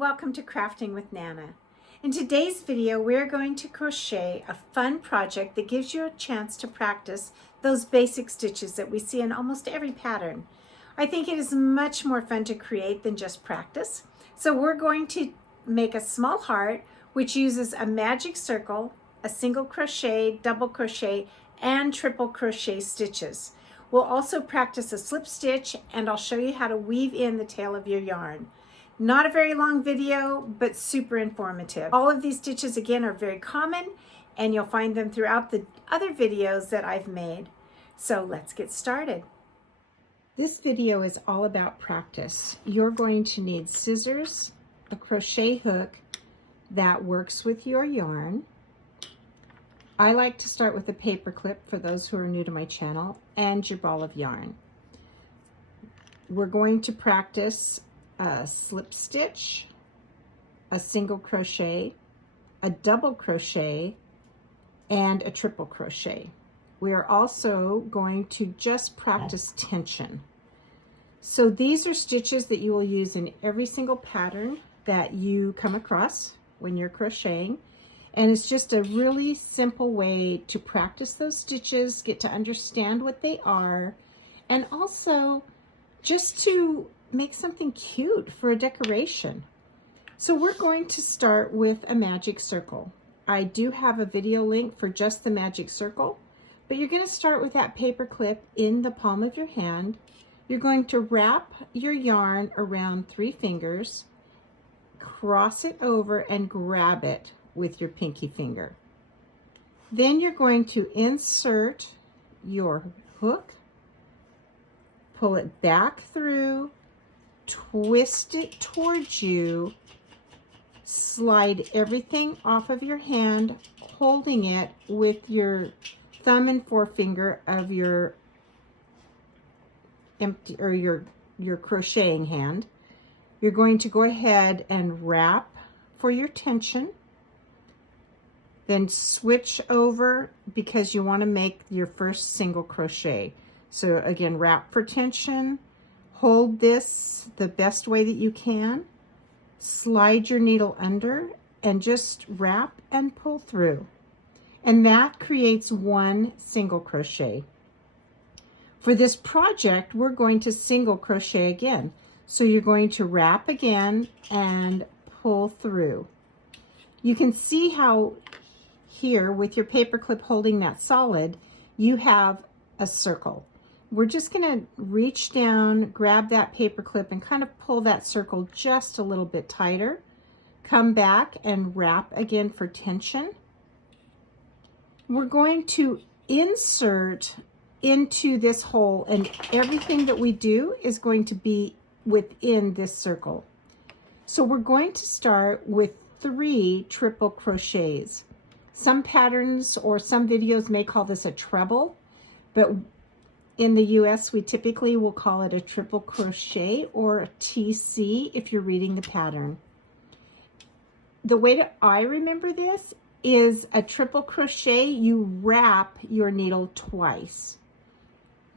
welcome to Crafting with Nana. In today's video, we're going to crochet a fun project that gives you a chance to practice those basic stitches that we see in almost every pattern. I think it is much more fun to create than just practice. So we're going to make a small heart, which uses a magic circle, a single crochet, double crochet, and triple crochet stitches. We'll also practice a slip stitch, and I'll show you how to weave in the tail of your yarn. Not a very long video, but super informative. All of these stitches, again, are very common, and you'll find them throughout the other videos that I've made. So let's get started. This video is all about practice. You're going to need scissors, a crochet hook that works with your yarn. I like to start with a paper clip for those who are new to my channel, and your ball of yarn. We're going to practice a slip stitch, a single crochet, a double crochet, and a triple crochet. We are also going to just practice tension. So these are stitches that you will use in every single pattern that you come across when you're crocheting. And it's just a really simple way to practice those stitches, get to understand what they are, and also just to make something cute for a decoration. So we're going to start with a magic circle. I do have a video link for just the magic circle, but you're going to start with that paper clip in the palm of your hand. You're going to wrap your yarn around 3 fingers, cross it over, and grab it with your pinky finger. Then you're going to insert your hook, pull it back through, twist it towards you, slide everything off of your hand, holding it with your thumb and forefinger of your empty or your crocheting hand. You're going to go ahead and wrap for your tension, then switch over because you want to make your first single crochet. So again, wrap for tension, hold this the best way that you can, slide your needle under, and just wrap and pull through. And that creates one single crochet. For this project, we're going to single crochet again. So you're going to wrap again and pull through. You can see how here with your paper clip holding that solid, you have a circle. We're just going to reach down, grab that paper clip, and kind of pull that circle just a little bit tighter. Come back and wrap again for tension. We're going to insert into this hole, and everything that we do is going to be within this circle. So we're going to start with 3 triple crochets. Some patterns or some videos may call this a treble, but in the US, we typically will call it a triple crochet or a TC if you're reading the pattern. The way that I remember this is a triple crochet, you wrap your needle twice.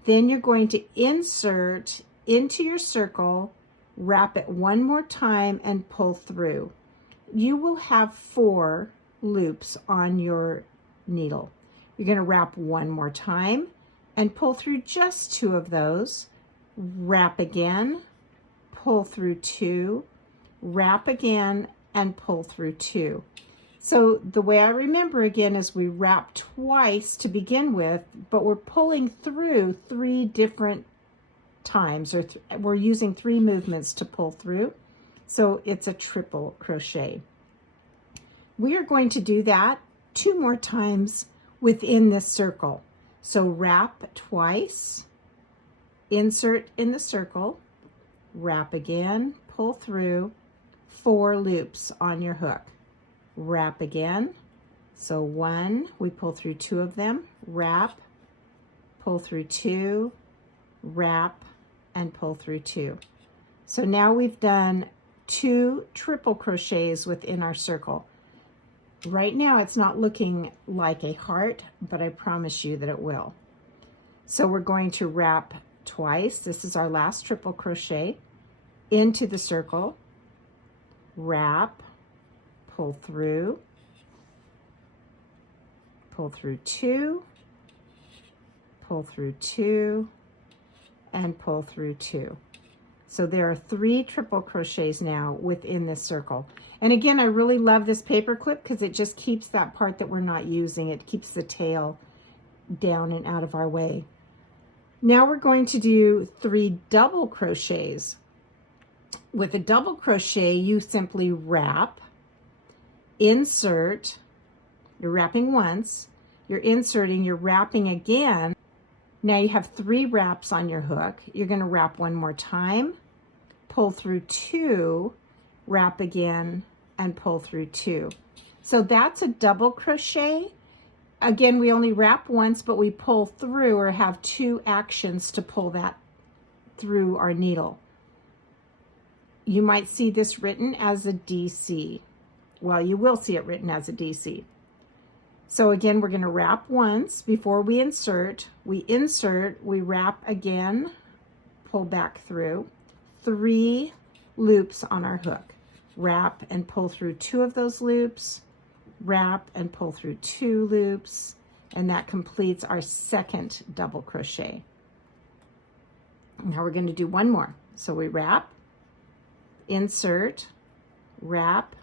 Then you're going to insert into your circle, wrap it one more time, and pull through. You will have 4 loops on your needle. You're going to wrap one more time and pull through just 2 of those, wrap again, pull through 2, wrap again, and pull through 2. So the way I remember again is we wrap twice to begin with, but we're pulling through 3 different times, or we're using 3 movements to pull through. So it's a triple crochet. We are going to do that 2 more times within this circle. So wrap twice, insert in the circle, wrap again, pull through, 4 loops on your hook. Wrap again. So 1, we pull through 2 of them, wrap, pull through 2, wrap, and pull through 2. So now we've done 2 triple crochets within our circle. Right now it's not looking like a heart, but I promise you that it will. So we're going to wrap twice. This is our last triple crochet into the circle. wrap, pull through 2, pull through 2, and pull through 2. So there are 3 triple crochets now within this circle. And again, I really love this paper clip because it just keeps that part that we're not using. It keeps the tail down and out of our way. Now we're going to do 3 double crochets. With a double crochet, you simply wrap, insert, you're wrapping once, you're inserting, you're wrapping again. Now you have 3 wraps on your hook. You're going to wrap one more time, pull through 2, wrap again, and pull through 2. So that's a double crochet. Again, we only wrap once, but we pull through or have 2 actions to pull that through our needle. You might see this written as a DC. Well, you will see it written as a DC. So again, we're going to wrap once before we insert. We wrap again, pull back through. 3 loops on our hook. Wrap and pull through 2 of those loops. Wrap and pull through 2 loops. And that completes our second double crochet. Now we're going to do one more. So we wrap, insert, wrap,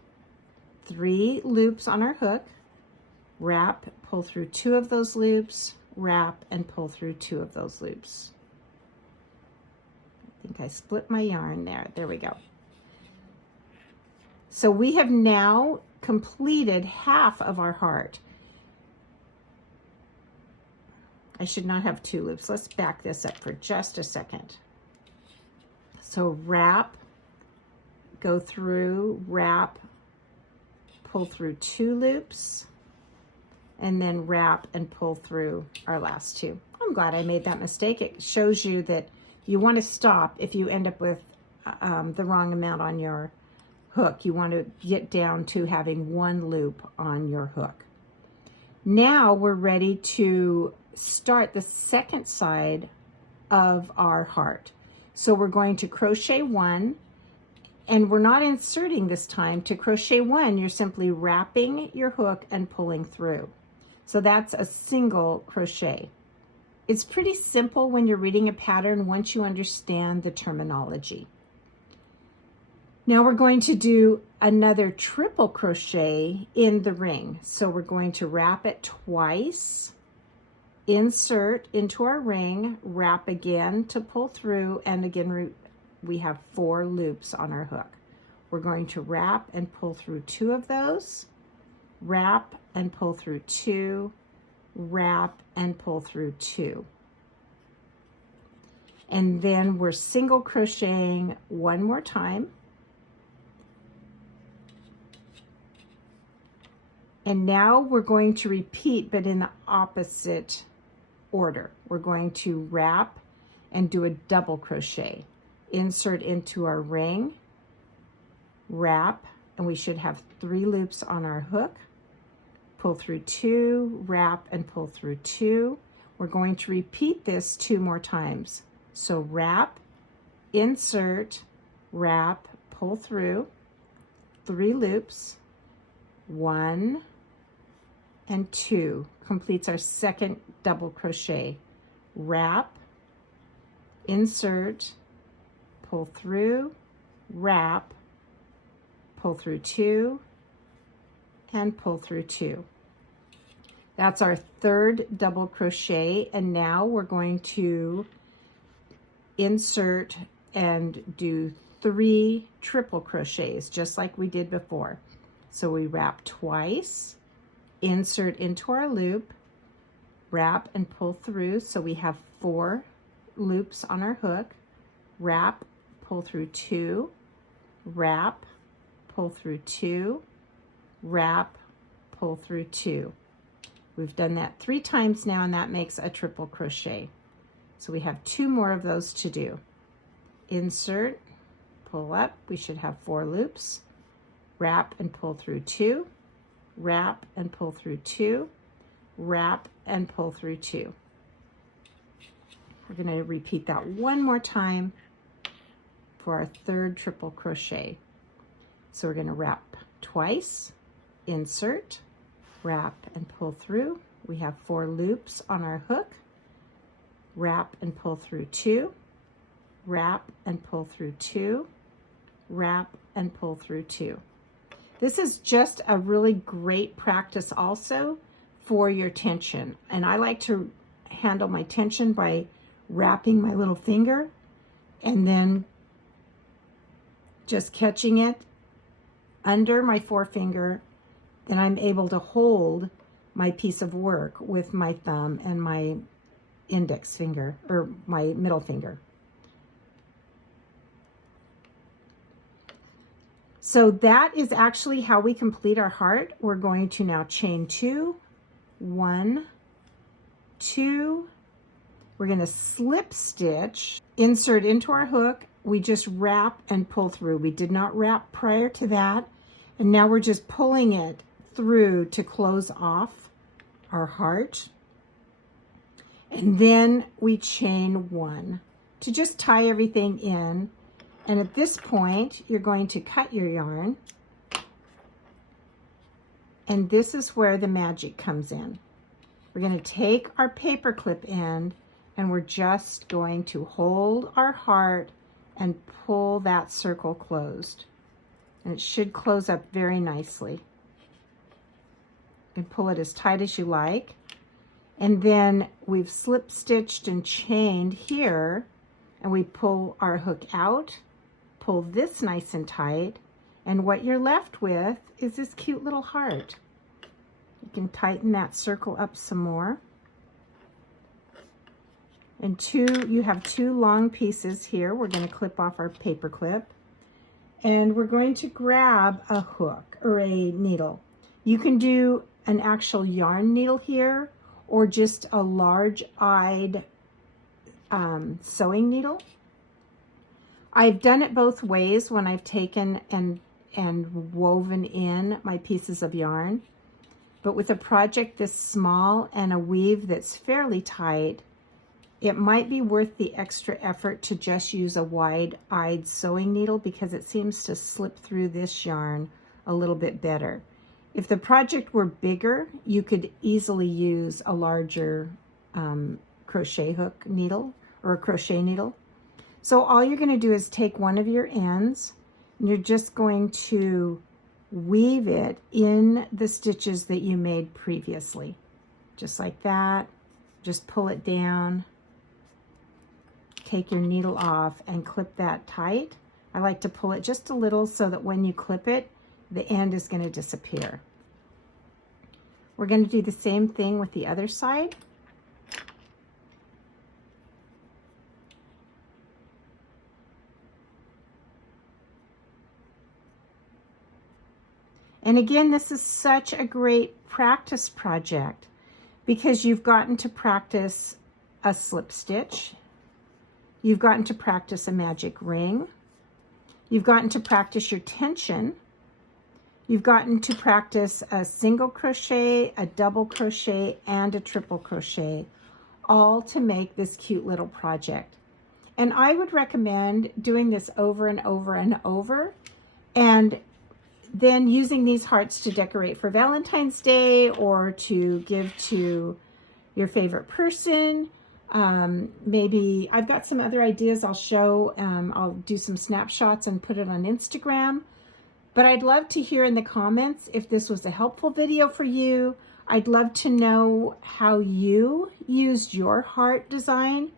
3 loops on our hook. Wrap, pull through 2 of those loops, wrap, and pull through 2 of those loops. I think I split my yarn there. There we go. So we have now completed half of our heart. I should not have 2 loops. Let's back this up for just a second. So wrap, go through, wrap, pull through 2 loops, and then wrap and pull through our last 2. I'm glad I made that mistake. It shows you that you want to stop if you end up with the wrong amount on your hook. You want to get down to having 1 loop on your hook. Now we're ready to start the second side of our heart. So we're going to crochet 1, and we're not inserting this time. To crochet 1, you're simply wrapping your hook and pulling through. So that's a single crochet. It's pretty simple when you're reading a pattern once you understand the terminology. Now we're going to do another triple crochet in the ring. So we're going to wrap it twice, insert into our ring, wrap again to pull through, and again we have 4 loops on our hook. We're going to wrap and pull through 2 of those, wrap and pull through 2, wrap and pull through 2. And then we're single crocheting one more time. And now we're going to repeat, but in the opposite order. We're going to wrap and do a double crochet. Insert into our ring, wrap, and we should have 3 loops on our hook. Pull through 2, wrap, and pull through 2. We're going to repeat this 2 more times. So wrap, insert, wrap, pull through, 3 loops, 1 and 2 completes our second double crochet. Wrap, insert, pull through, wrap, pull through 2, and pull through 2. That's our third double crochet, and now we're going to insert and do 3 triple crochets just like we did before. So we wrap twice, insert into our loop, wrap and pull through, so we have 4 loops on our hook, wrap, pull through 2, wrap, pull through 2, wrap, pull through 2. We've done that 3 times now, and that makes a triple crochet. So we have 2 more of those to do. Insert, pull up, we should have 4 loops, wrap and pull through 2, wrap and pull through 2, wrap and pull through 2. We're going to repeat that one more time for our third triple crochet. So we're going to wrap twice, insert, wrap and pull through. We have 4 loops on our hook. Wrap and pull through 2, wrap and pull through 2, wrap and pull through 2. This is just a really great practice also for your tension. And I like to handle my tension by wrapping my little finger and then just catching it under my forefinger. Then I'm able to hold my piece of work with my thumb and my index finger, or my middle finger. So that is actually how we complete our heart. We're going to now chain 2, 1, 2. We're going to slip stitch, insert into our hook. We just wrap and pull through. We did not wrap prior to that. And now we're just pulling it through to close off our heart. And then we chain 1 to just tie everything in. And at this point, you're going to cut your yarn. And this is where the magic comes in. We're going to take our paper clip end and we're just going to hold our heart and pull that circle closed. And it should close up very nicely. You can pull it as tight as you like. And then we've slip stitched and chained here, and we pull our hook out, pull this nice and tight, and what you're left with is this cute little heart. You can tighten that circle up some more. And you have 2 long pieces here. We're going to clip off our paper clip, and we're going to grab a hook or a needle. You can do an actual yarn needle here, or just a large-eyed sewing needle. I've done it both ways when I've taken and woven in my pieces of yarn. But with a project this small and a weave that's fairly tight, it might be worth the extra effort to just use a wide-eyed sewing needle because it seems to slip through this yarn a little bit better. If the project were bigger, you could easily use a larger crochet hook needle or a crochet needle. So all you're going to do is take one of your ends and you're just going to weave it in the stitches that you made previously. Just like that. Just pull it down. Take your needle off and clip that tight. I like to pull it just a little so that when you clip it, the end is going to disappear. We're going to do the same thing with the other side. And again, this is such a great practice project because you've gotten to practice a slip stitch. You've gotten to practice a magic ring. You've gotten to practice your tension. You've gotten to practice a single crochet, a double crochet, and a triple crochet, all to make this cute little project. And I would recommend doing this over and over and over, and then using these hearts to decorate for Valentine's Day or to give to your favorite person. Maybe I've got some other ideas I'll show. I'll do some snapshots and put it on Instagram. But I'd love to hear in the comments if this was a helpful video for you. I'd love to know how you used your heart design.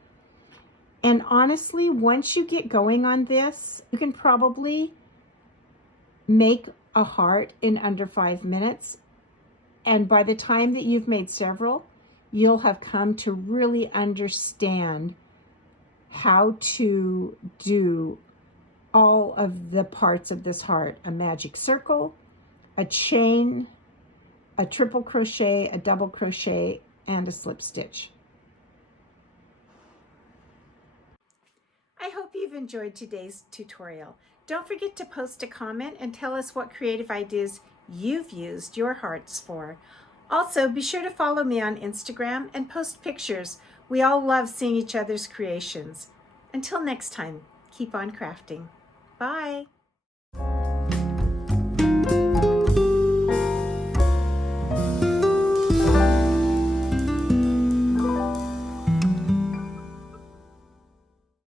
And honestly, once you get going on this, you can probably make a heart in under 5 minutes. And by the time that you've made several, you'll have come to really understand how to do all of the parts of this heart: a magic circle, a chain, a triple crochet, a double crochet, and a slip stitch. I hope you've enjoyed today's tutorial. Don't forget to post a comment and tell us what creative ideas you've used your hearts for. Also, be sure to follow me on Instagram and post pictures. We all love seeing each other's creations. Until next time, keep on crafting. Bye.